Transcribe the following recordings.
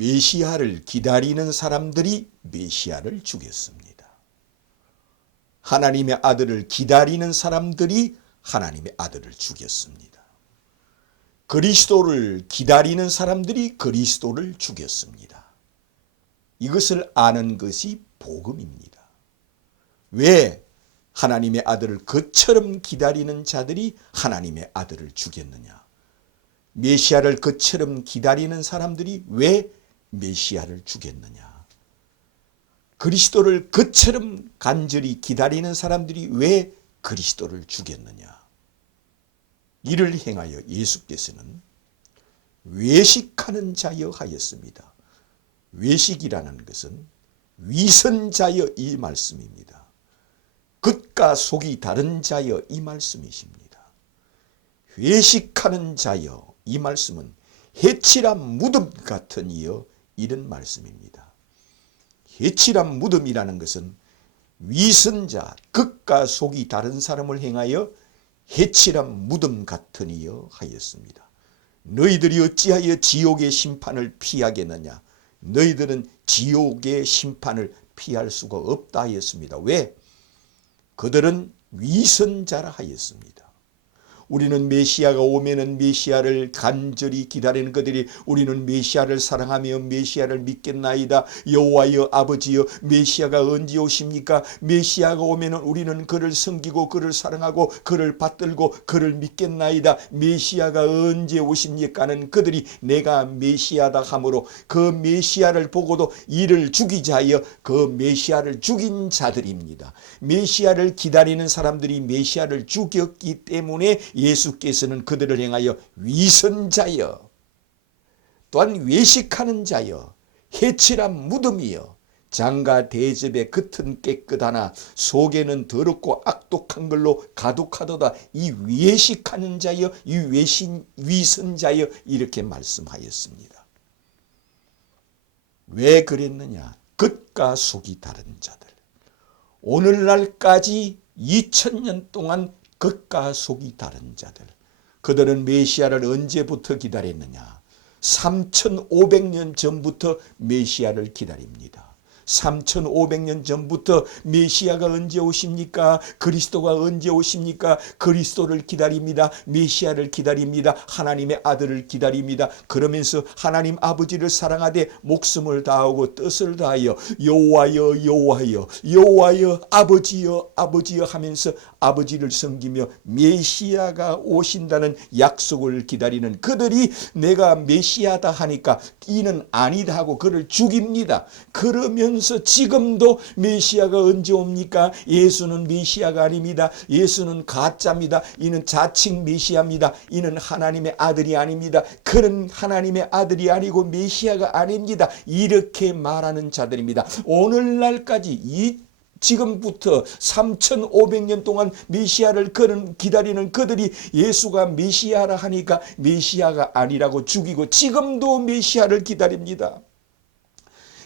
메시아를 기다리는 사람들이 메시아를 죽였습니다. 하나님의 아들을 기다리는 사람들이 하나님의 아들을 죽였습니다. 그리스도를 기다리는 사람들이 그리스도를 죽였습니다. 이것을 아는 것이 복음입니다. 왜 하나님의 아들을 그처럼 기다리는 자들이 하나님의 아들을 죽였느냐? 메시아를 그처럼 기다리는 사람들이 왜 메시아를 죽였느냐? 그리스도를 그처럼 간절히 기다리는 사람들이 왜 그리스도를 죽였느냐? 이를 행하여 예수께서는 외식하는 자여 하였습니다. 외식이라는 것은 위선자여 이 말씀입니다. 겉과 속이 다른 자여 이 말씀이십니다. 외식하는 자여 이 말씀은 해칠한 무덤 같은 이여 이런 말씀입니다. 해칠한 무덤이라는 것은 위선자, 겉과 속이 다른 사람을 행하여 해칠한 무덤 같으니여 하였습니다. 너희들이 어찌하여 지옥의 심판을 피하겠느냐? 너희들은 지옥의 심판을 피할 수가 없다 하였습니다. 왜? 그들은 위선자라 하였습니다. 우리는 메시아가 오면은 메시아를 간절히 기다리는 그들이 우리는 메시아를 사랑하며 메시아를 믿겠나이다. 여호와여 아버지여 메시아가 언제 오십니까? 메시아가 오면은 우리는 그를 섬기고 그를 사랑하고 그를 받들고 그를 믿겠나이다. 메시아가 언제 오십니까는 그들이 내가 메시아다 하므로 그 메시아를 보고도 이를 죽이자 하여 그 메시아를 죽인 자들입니다. 메시아를 기다리는 사람들이 메시아를 죽였기 때문에 예수께서는 그들을 행하여 위선자여 또한 외식하는 자여 해칠한 무덤이여 장과 대접의 겉은 깨끗하나 속에는 더럽고 악독한 걸로 가득하도다. 이 외식하는 자여 이 위선자여 이렇게 말씀하였습니다. 왜 그랬느냐? 겉과 속이 다른 자들. 오늘날까지 2000년 동안 겉과 속이 다른 자들. 그들은 메시아를 언제부터 기다렸느냐? 3500년 전부터 메시아를 기다립니다. 3500년 전부터 메시아가 언제 오십니까? 그리스도가 언제 오십니까? 그리스도를 기다립니다. 메시아를 기다립니다. 하나님의 아들을 기다립니다. 그러면서 하나님 아버지를 사랑하되 목숨을 다하고 뜻을 다하여 여호와여 여호와여 여호와여 아버지여 아버지여 하면서 아버지를 섬기며 메시아가 오신다는 약속을 기다리는 그들이 내가 메시아다 하니까 이는 아니다 하고 그를 죽입니다. 그러면서 지금도 메시아가 언제 옵니까? 예수는 메시아가 아닙니다. 예수는 가짜입니다. 이는 자칭 메시아입니다. 이는 하나님의 아들이 아닙니다. 그는 하나님의 아들이 아니고 메시아가 아닙니다. 이렇게 말하는 자들입니다. 오늘날까지 지금부터 3500년 동안 메시아를 기다리는 그들이 예수가 메시아라 하니까 메시아가 아니라고 죽이고 지금도 메시아를 기다립니다.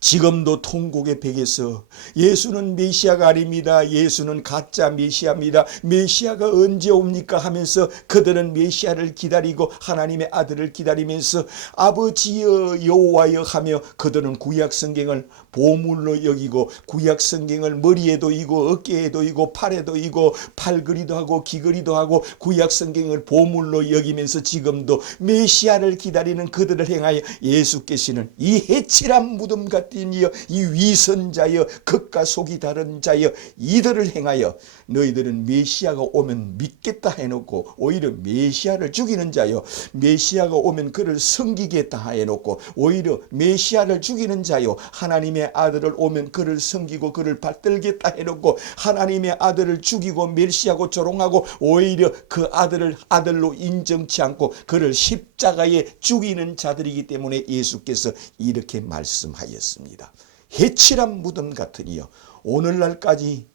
지금도 통곡의 벽에서 예수는 메시아가 아닙니다. 예수는 가짜 메시아입니다. 메시아가 언제 옵니까 하면서 그들은 메시아를 기다리고 하나님의 아들을 기다리면서 아버지여 여호와여 하며 그들은 구약성경을 보물로 여기고 구약성경을 머리에도 이고 어깨에도 이고 팔에도 이고 팔걸이도 하고 귀걸이도 하고 구약성경을 보물로 여기면서 지금도 메시아를 기다리는 그들을 행하여 예수께서는 이 해칠한 무덤 같은 이여 이 위선자여 겉과 속이 다른 자여 이들을 행하여 너희들은 메시아가 오면 믿겠다 해놓고 오히려 메시아를 죽이는 자여 메시아가 오면 그를 섬기겠다 해놓고 오히려 메시아를 죽이는 자여 하나님의 아들을 오면 그를 섬기고 그를 받들겠다 해놓고 하나님의 아들을 죽이고 멸시하고 조롱하고 오히려 그 아들을 아들로 인정치 않고 그를 십자가에 죽이는 자들이기 때문에 예수께서 이렇게 말씀하였습니다. 해칠한 무덤 같으니요. 오늘날까지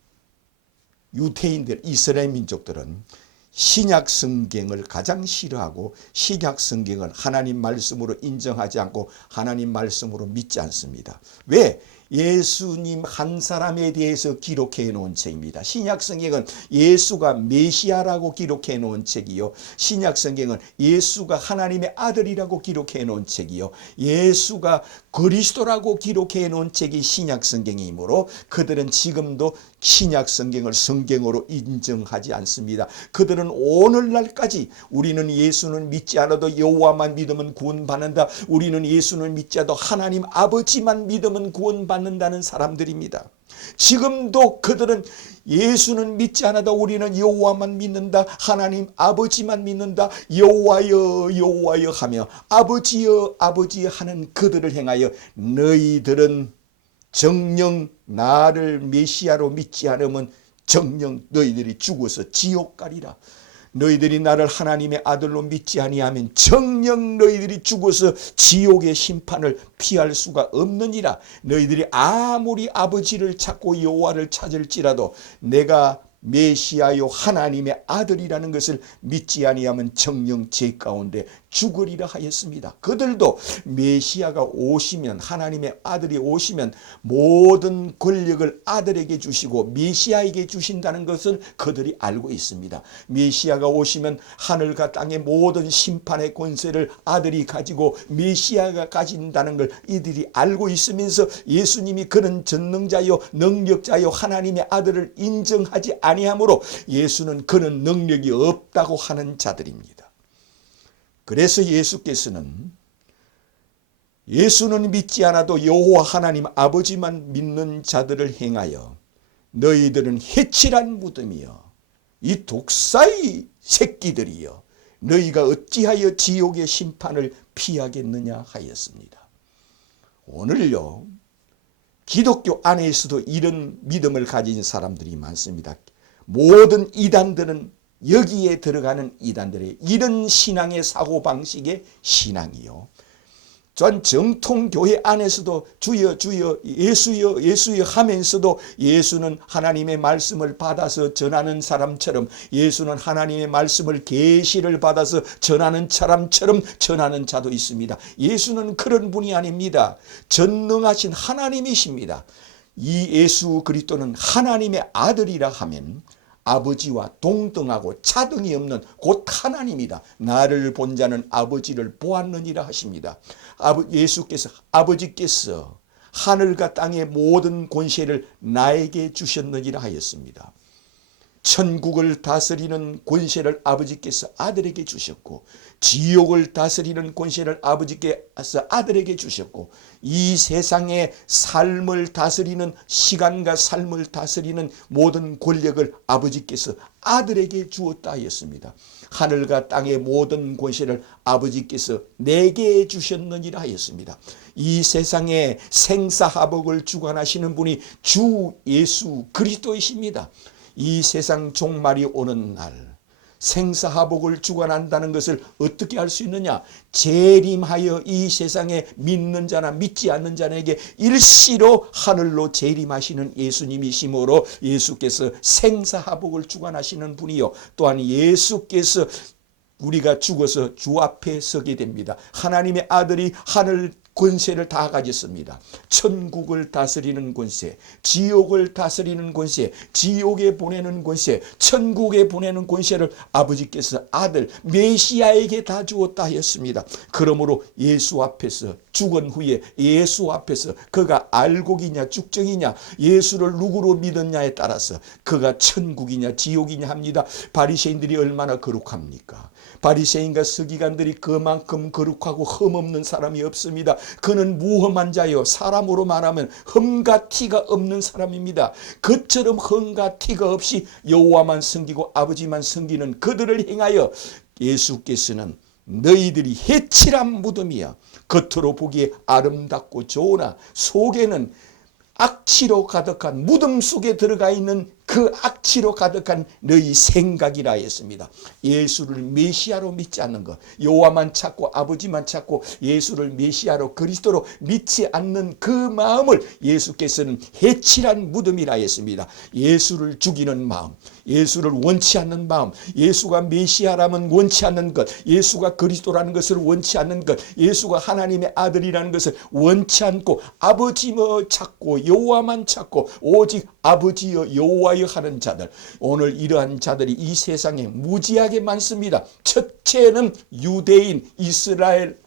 유대인들 이스라엘 민족들은 신약 성경을 가장 싫어하고 신약 성경을 하나님 말씀으로 인정하지 않고 하나님 말씀으로 믿지 않습니다. 왜? 예수님 한 사람에 대해서 기록해 놓은 책입니다. 신약 성경은 예수가 메시아라고 기록해 놓은 책이요, 신약 성경은 예수가 하나님의 아들이라고 기록해 놓은 책이요, 예수가 그리스도라고 기록해 놓은 책이 신약 성경이므로 그들은 지금도 신약 성경을 성경으로 인정하지 않습니다. 그들은 오늘날까지 우리는 예수는 믿지 않아도 여호와만 믿으면 구원받는다, 우리는 예수는 믿지 않아도 하나님 아버지만 믿으면 구원받는다는 사람들입니다. 지금도 그들은 예수는 믿지 않아도 우리는 여호와만 믿는다, 하나님 아버지만 믿는다, 여호와여 여호와여 하며 아버지여 아버지여 하는 그들을 행하여 너희들은 정녕 나를 메시아로 믿지 않으면 정녕 너희들이 죽어서 지옥 가리라. 너희들이 나를 하나님의 아들로 믿지 아니하면 정녕 너희들이 죽어서 지옥의 심판을 피할 수가 없느니라. 너희들이 아무리 아버지를 찾고 여호와를 찾을지라도 내가 메시아요 하나님의 아들이라는 것을 믿지 아니하면 정녕 죄 가운데 죽으리라 하였습니다. 그들도 메시아가 오시면, 하나님의 아들이 오시면 모든 권력을 아들에게 주시고 메시아에게 주신다는 것을 그들이 알고 있습니다. 메시아가 오시면 하늘과 땅의 모든 심판의 권세를 아들이 가지고 메시아가 가진다는 걸 이들이 알고 있으면서 예수님이 그런 전능자요 능력자요 하나님의 아들을 인정하지 아니하므로 예수는 그런 능력이 없다고 하는 자들입니다. 그래서 예수는 믿지 않아도 여호와 하나님 아버지만 믿는 자들을 행하여 너희들은 해칠한 무덤이여 이 독사의 새끼들이여 너희가 어찌하여 지옥의 심판을 피하겠느냐 하였습니다. 오늘요 기독교 안에서도 이런 믿음을 가진 사람들이 많습니다. 모든 이단들은 여기에 들어가는 이단들의 이런 신앙의 사고방식의 신앙이요, 전 정통교회 안에서도 주여 주여 예수여 예수여 하면서도 예수는 하나님의 말씀을 받아서 전하는 사람처럼, 예수는 하나님의 말씀을 계시를 받아서 전하는 사람처럼 전하는 자도 있습니다. 예수는 그런 분이 아닙니다. 전능하신 하나님이십니다. 이 예수 그리스도는 하나님의 아들이라 하면 아버지와 동등하고 차등이 없는 곧 하나님이다. 나를 본 자는 아버지를 보았느니라 하십니다. 아버지께서 하늘과 땅의 모든 권세를 나에게 주셨느니라 하였습니다. 천국을 다스리는 권세를 아버지께서 아들에게 주셨고, 지옥을 다스리는 권세를 아버지께서 아들에게 주셨고, 이 세상의 삶을 다스리는, 시간과 삶을 다스리는 모든 권력을 아버지께서 아들에게 주었다 하였습니다. 하늘과 땅의 모든 권세를 아버지께서 내게 주셨느니라 하였습니다. 이 세상에 생사화복을 주관하시는 분이 주 예수 그리스도이십니다. 이 세상 종말이 오는 날 생사화복을 주관한다는 것을 어떻게 할 수 있느냐? 재림하여 이 세상에 믿는 자나 믿지 않는 자에게 일시로 하늘로 재림하시는 예수님이시므로 예수께서 생사화복을 주관하시는 분이요, 또한 예수께서 우리가 죽어서 주 앞에 서게 됩니다. 하나님의 아들이 하늘 권세를 다 가졌습니다. 천국을 다스리는 권세, 지옥을 다스리는 권세, 지옥에 보내는 권세, 천국에 보내는 권세를 아버지께서 아들 메시아에게 다 주었다 하였습니다. 그러므로 예수 앞에서, 죽은 후에 예수 앞에서 그가 알곡이냐 죽정이냐, 예수를 누구로 믿었냐에 따라서 그가 천국이냐 지옥이냐 합니다. 바리새인들이 얼마나 거룩합니까? 바리새인과 서기관들이 그만큼 거룩하고 흠없는 사람이 없습니다. 그는 무험한 자요, 사람으로 말하면 흠과 티가 없는 사람입니다. 그처럼 흠과 티가 없이 여호와만 섬기고 아버지만 섬기는 그들을 행하여 예수께서는 너희들이 해칠한 무덤이야, 겉으로 보기에 아름답고 좋으나 속에는 악취로 가득한 무덤 속에 들어가 있는 그 악취로 가득한 너희 생각이라 했습니다. 예수를 메시아로 믿지 않는 것, 여호와만 찾고 아버지만 찾고 예수를 메시아로 그리스도로 믿지 않는 그 마음을 예수께서는 해칠한 무덤이라 했습니다. 예수를 죽이는 마음, 예수를 원치 않는 마음, 예수가 메시아라면 원치 않는 것, 예수가 그리스도라는 것을 원치 않는 것, 예수가 하나님의 아들이라는 것을 원치 않고 아버지만 찾고 여호와만 찾고 오직 아버지여 여호와여 하는 자들, 오늘 이러한 자들이 이 세상에 무지하게 많습니다. 첫째는 유대인 이스라엘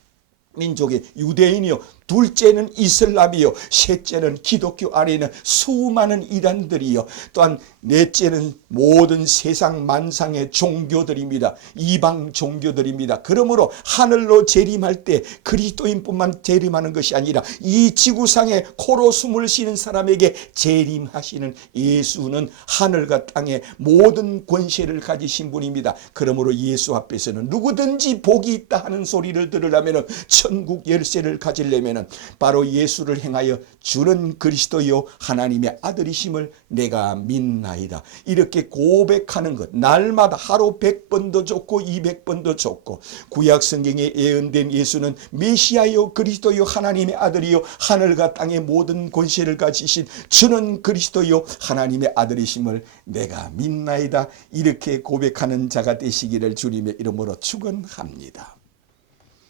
민족의 유대인이요, 둘째는 이슬람이요, 셋째는 기독교 안에는 수많은 이단들이요, 또한 넷째는 모든 세상 만상의 종교들입니다. 이방 종교들입니다. 그러므로 하늘로 재림할 때 그리스도인뿐만 재림하는 것이 아니라 이 지구상에 코로 숨을 쉬는 사람에게 재림하시는 예수는 하늘과 땅의 모든 권세를 가지신 분입니다. 그러므로 예수 앞에서는 누구든지 복이 있다 하는 소리를 들으려면, 천국 열쇠를 가지려면 바로 예수를 행하여 주는 그리스도요 하나님의 아들이심을 내가 믿나이다. 이렇게 고백하는 것, 날마다 하루 100번도 좋고 200번도 좋고, 구약 성경에 예언된 예수는 메시아요 그리스도요 하나님의 아들이요 하늘과 땅의 모든 권세를 가지신 주는 그리스도요 하나님의 아들이심을 내가 믿나이다. 이렇게 고백하는 자가 되시기를 주님의 이름으로 축원합니다.